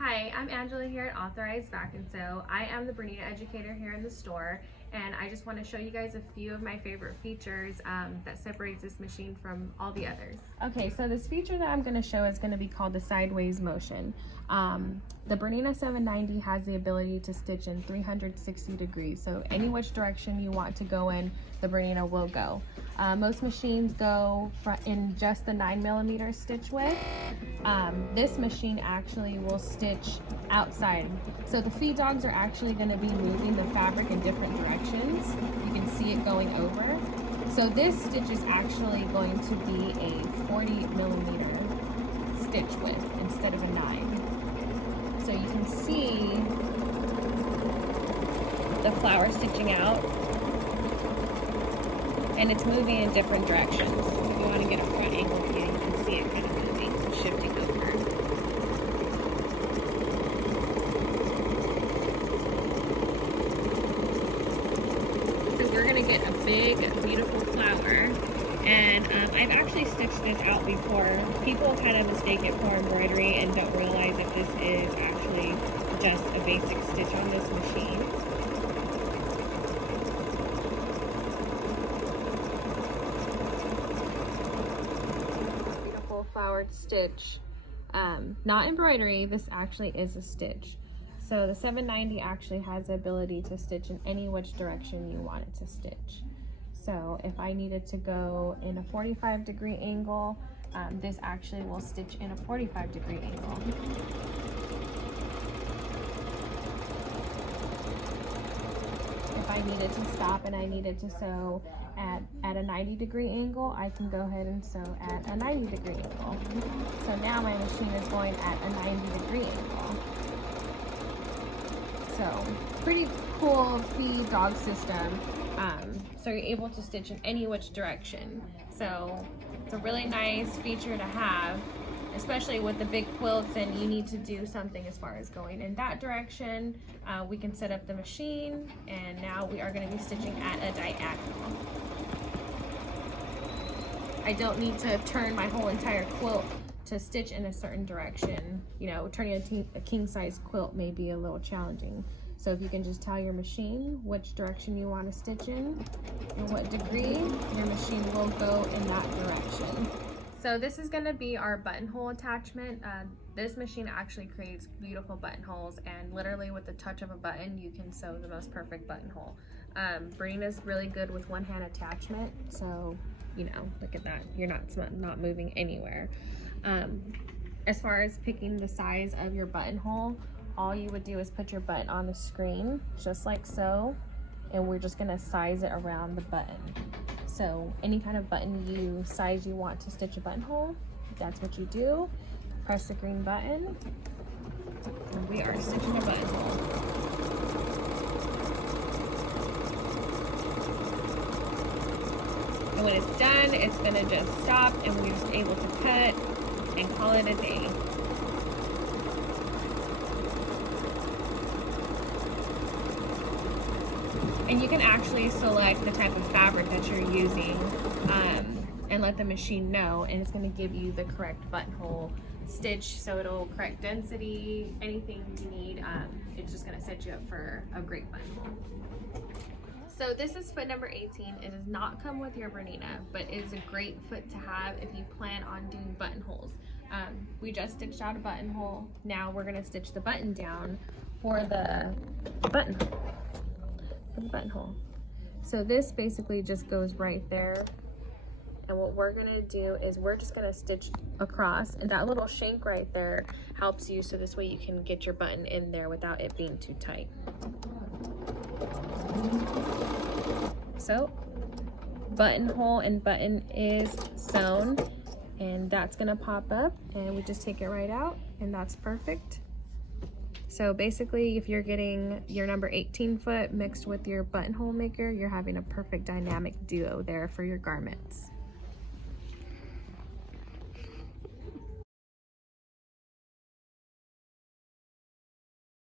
Hi, I'm Angela here at Authorized Back and Sew. I am the Bernina educator here in the store, and I just want to show you guys a few of my favorite features that separates this machine from all the others. Okay, so this feature that I'm going to show is going to be called the sideways motion. The Bernina 790 has the ability to stitch in 360 degrees, so any which direction you want to go in, the Bernina will go. Most machines go in just the 9mm stitch width. This machine actually will stitch outside. So the feed dogs are actually going to be moving the fabric in different directions. You can see it going over. So this stitch is actually going to be a 40mm stitch width instead of a 9. So you can see the flower stitching out, and it's moving in different directions. If you want to get a front angle view, you can see it kind of moving, shifting over. So we're going to get a big, beautiful flower. And I've actually stitched this out before. People kind of mistake it for embroidery and don't realize that this is actually just a basic stitch on this machine. Beautiful flowered stitch. Not embroidery, this actually is a stitch. So the 790 actually has the ability to stitch in any which direction you want it to stitch. So if I needed to go in a 45-degree angle, this actually will stitch in a 45-degree angle. If I needed to stop and I needed to sew at a 90-degree angle, I can go ahead and sew at a 90-degree angle. So now my machine is going at a 90-degree angle. So pretty cool feed dog system. So you're able to stitch in any which direction. So it's a really nice feature to have, especially with the big quilts and you need to do something as far as going in that direction. We can set up the machine, and now we are going to be stitching at a diagonal. I don't need to turn my whole entire quilt to stitch in a certain direction. You know, turning a king size quilt may be a little challenging. So if you can just tell your machine which direction you want to stitch in and what degree, your machine will go in that direction. So this is going to be our buttonhole attachment. This machine actually creates beautiful buttonholes, and literally with the touch of a button you can sew the most perfect buttonhole. Bernina's really good with one-hand attachment, so you know, look at that, you're not moving anywhere. As far as picking the size of your buttonhole, all you would do is put your button on the screen, just like so, and we're just gonna size it around the button. So any kind of button size you want to stitch a buttonhole, that's what you do. Press the green button, and we are stitching a buttonhole. And when it's done, it's gonna just stop, and we're just able to cut and call it a day. And you can actually select the type of fabric that you're using and let the machine know, and it's going to give you the correct buttonhole stitch, so it'll correct density, anything you need. It's just going to set you up for a great buttonhole. So this is foot number 18. It does not come with your Bernina, but it is a great foot to have if you plan on doing buttonholes. We just stitched out a buttonhole. Now we're going to stitch the button down for the buttonhole. Buttonhole. So this basically just goes right there, and what we're gonna do is we're just gonna stitch across, and that little shank right there helps you, so this way you can get your button in there without it being too tight. So buttonhole and button is sewn, and that's gonna pop up, and we just take it right out, and that's perfect. So basically, if you're getting your number 18 foot mixed with your buttonhole maker, you're having a perfect dynamic duo there for your garments.